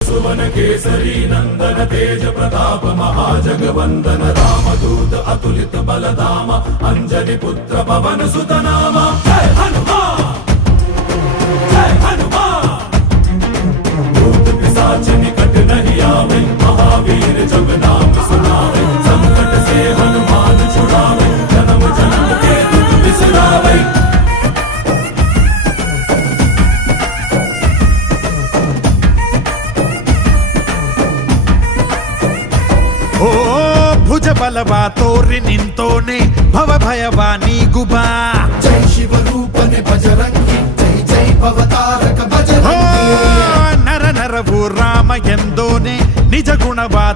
सुवन केसरी नंदन तेज प्रताप महाजगवंदन रामदूत अतुलित बलधाम अंजनी पुत्र पवन सुत नाम जय हनुमान जय हनुमान। भूत पिशाच निकट नहीं आवे महावीर जब नाम सुनावे संकट से हनुमान छुड़ावे जन्म जन्म के दुख बिसरावे। ಓ ಭುಜ ಬಲವಾ ತೋರಿ ನಿಂತೋನೆ ಭವ ಭಯವಾ ನೀಗುಬಾ ಜೈ ಶಿವರೂಪನೆ ಬಜರಂಗಿ ಜೈ ಜೈ ಭವತಾರಕ ಬಜರಂಗಿ ನರ ನರವು ರಾಮ ಎಂದೋನೆ ನಿಜ ಗುಣವಾ